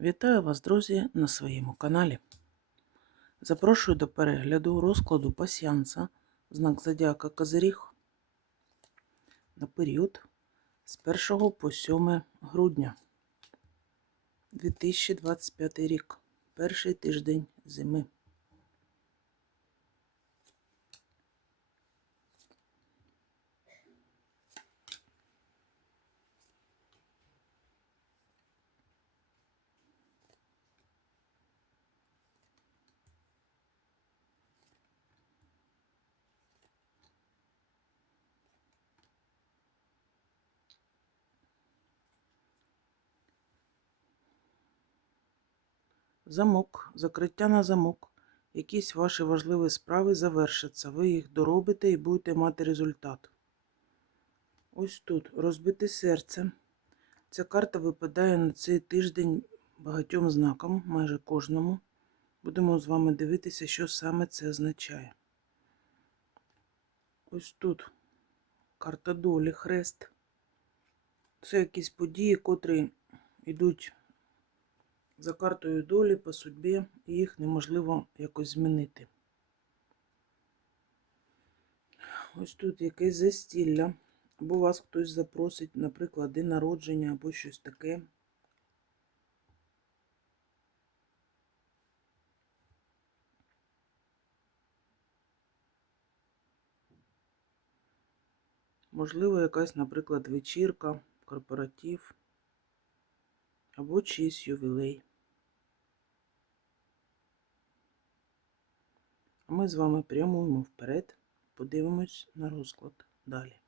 Вітаю вас, друзі, на своєму каналі. Запрошую до перегляду розкладу пасіанса знак Зодіака Козиріг на період з 1 по 7 грудня 2025 рік, перший тиждень зими. Замок, закриття на замок. Якісь ваші важливі справи завершаться. Ви їх доробите і будете мати результат. Ось тут розбите серце. Ця карта випадає на цей тиждень багатьом знакам, майже кожному. Будемо з вами дивитися, що саме це означає. Ось тут карта долі, хрест. Це якісь події, котрі йдуть за картою долі по судьбі, і їх неможливо якось змінити. Ось тут якесь застілля, або вас хтось запросить, наприклад, день народження, або щось таке. Можливо, якась, наприклад, вечірка, корпоратив або чийсь ювілей. Ми з вами прямуємо вперед, подивимось на розклад далі.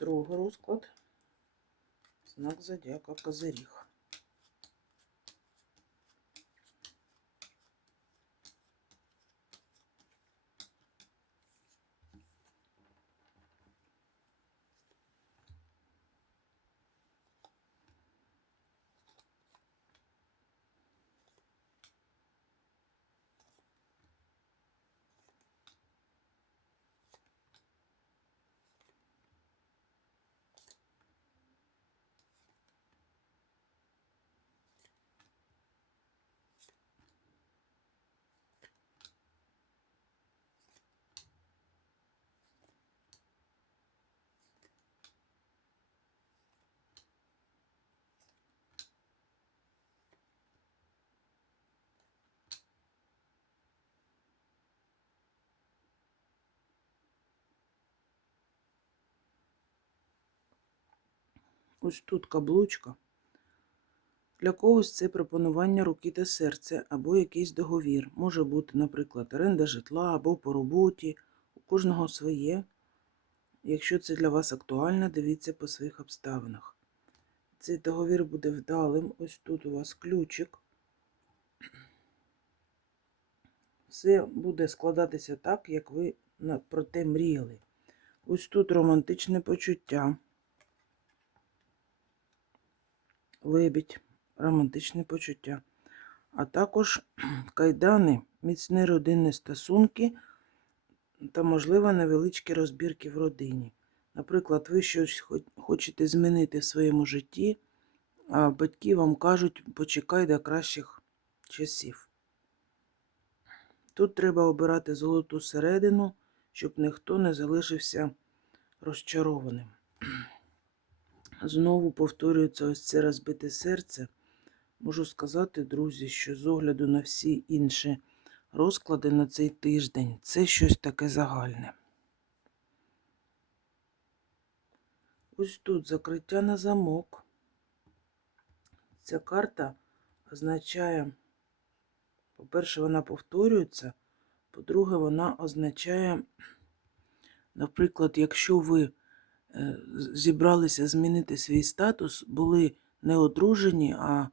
Другий розклад. Знак зодіака Козиріг. Ось тут каблучка. Для когось це пропонування руки та серця або якийсь договір. Може бути, наприклад, оренда житла або по роботі. У кожного своє. Якщо це для вас актуально, дивіться по своїх обставинах. Цей договір буде вдалим. Ось тут у вас ключик. Все буде складатися так, як ви про те мріяли. Ось тут романтичне почуття. Лебідь, романтичні почуття, а також кайдани, міцні родинні стосунки та, можливо, невеличкі розбірки в родині. Наприклад, ви щось хочете змінити в своєму житті, а батьки вам кажуть, почекай до кращих часів. Тут треба обирати золоту середину, щоб ніхто не залишився розчарованим. Знову повторюється ось це розбите серце. Можу сказати, друзі, що з огляду на всі інші розклади на цей тиждень це щось таке загальне. Ось тут закриття на замок. Ця карта означає, по-перше, вона повторюється, по-друге, вона означає, наприклад, якщо ви зібралися змінити свій статус, були не одружені, а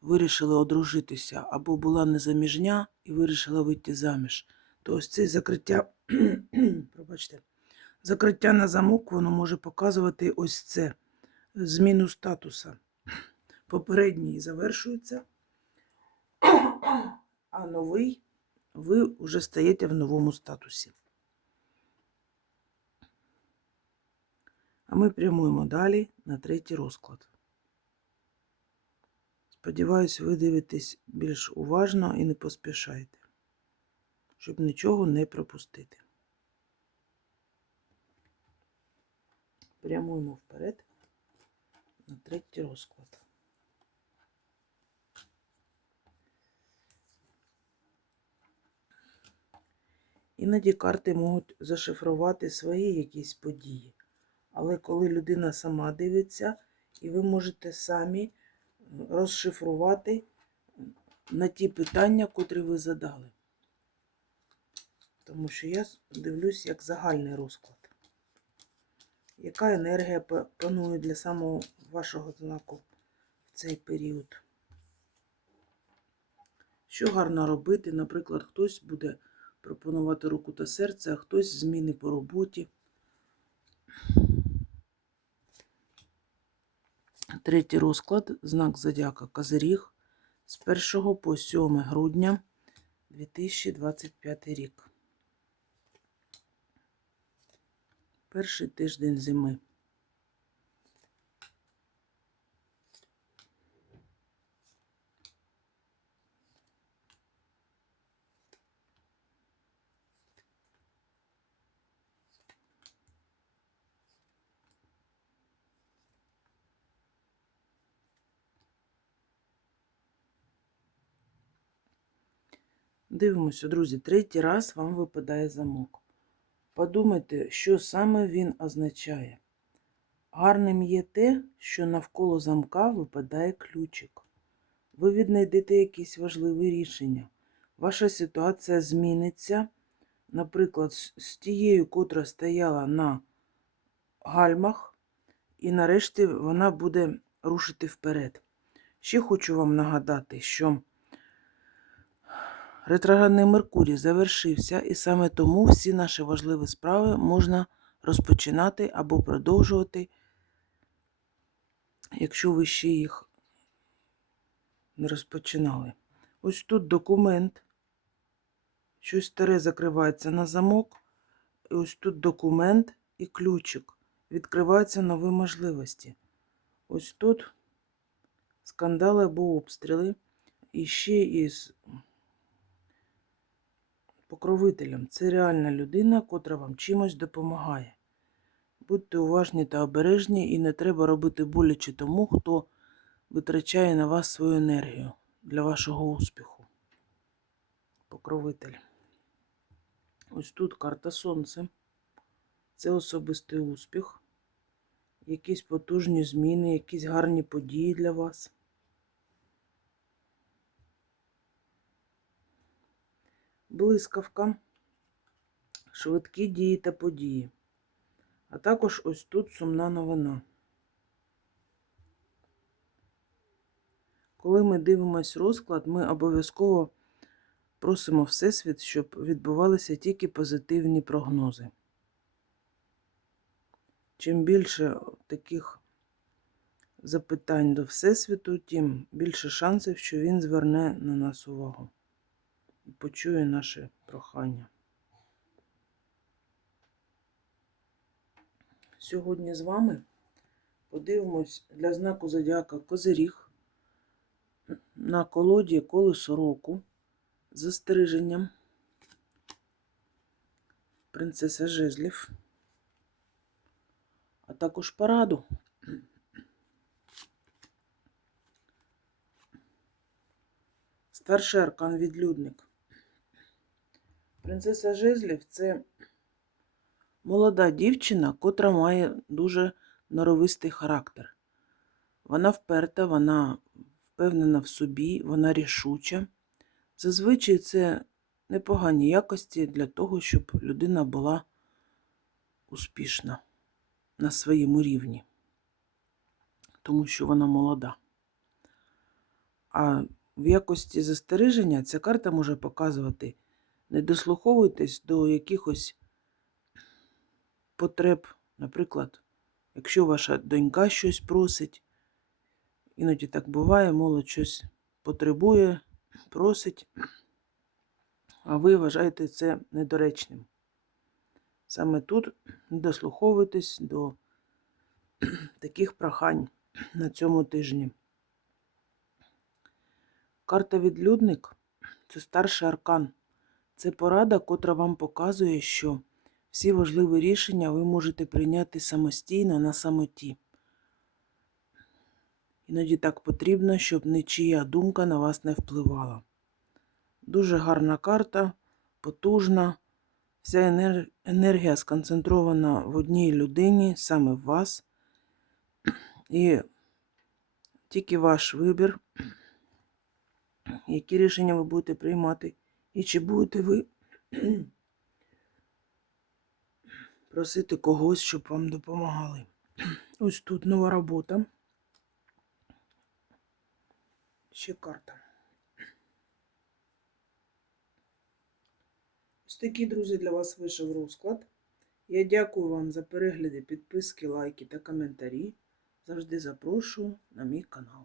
вирішили одружитися, або була незаміжня і вирішила вийти заміж, то ось це закриття, пробачте, закриття на замок, воно може показувати ось це зміну статуса. Попередній завершується, а новий ви вже стаєте в новому статусі. А ми прямуємо далі на третій розклад. Сподіваюсь, ви дивитесь більш уважно і не поспішайте, щоб нічого не пропустити. Прямуємо вперед на третій розклад. Іноді карти можуть зашифрувати свої якісь події. Але коли людина сама дивиться, і ви можете самі розшифрувати на ті питання, котрі ви задали. Тому що я дивлюсь як загальний розклад. Яка енергія панує для самого вашого знаку в цей період? Що гарно робити? Наприклад, хтось буде пропонувати руку та серце, а хтось зміни по роботі. Третій розклад, знак зодіака Козиріг з 1 по 7 грудня 2025 рік. Перший тиждень зими. Дивимося, друзі, третій раз вам випадає замок. Подумайте, що саме він означає. Гарним є те, що навколо замка випадає ключик. Ви віднайдете якісь важливі рішення. Ваша ситуація зміниться. Наприклад, з тією, котра стояла на гальмах, і нарешті вона буде рушити вперед. Ще хочу вам нагадати, що ретроградний Меркурій завершився, і саме тому всі наші важливі справи можна розпочинати або продовжувати, якщо ви ще їх не розпочинали. Ось тут документ. Щось старе закривається на замок. І ось тут документ і ключик. Відкриваються нові можливості. Ось тут скандали або обстріли. І ще із покровителем. Це реальна людина, котра вам чимось допомагає. Будьте уважні та обережні, і не треба робити боляче тому, хто витрачає на вас свою енергію для вашого успіху. Покровитель. Ось тут карта Сонце. Це особистий успіх, якісь потужні зміни, якісь гарні події для вас. Блискавка, швидкі дії та події. А також ось тут сумна новина. Коли ми дивимось розклад, ми обов'язково просимо Всесвіт, щоб відбувалися тільки позитивні прогнози. Чим більше таких запитань до Всесвіту, тим більше шансів, що він зверне на нас увагу почує наше прохання. Сьогодні з вами подивимось для знаку зодіака Козиріг на колоді колесо року з застереженням принцеса Жезлів, а також параду. Старший аркан відлюдник. Принцеса Жезлів це молода дівчина, котра має дуже норовистий характер. Вона вперта, вона впевнена в собі, вона рішуча. Зазвичай це непогані якості для того, щоб людина була успішна. на своєму рівні, тому що вона молода. А в якості застереження ця карта може показувати, не дослуховуйтесь до якихось потреб, наприклад, якщо ваша донька щось просить, іноді так буває, молодь щось потребує, просить, а ви вважаєте це недоречним. Саме тут не дослуховуйтесь до таких прохань на цьому тижні. Карта відлюдник це старший аркан. Це порада, котра вам показує, що всі важливі рішення ви можете прийняти самостійно на самоті. Іноді так потрібно, щоб нічия думка на вас не впливала. Дуже гарна карта, потужна. Вся енергія сконцентрована в одній людині, саме в вас. І тільки ваш вибір, які рішення ви будете приймати, і чи будете ви просити когось, щоб вам допомагали. Ось тут нова робота. Ще карта. Ось такий, друзі, для вас вийшов розклад. Я дякую вам за перегляди, підписки, лайки та коментарі. Завжди запрошую на мій канал.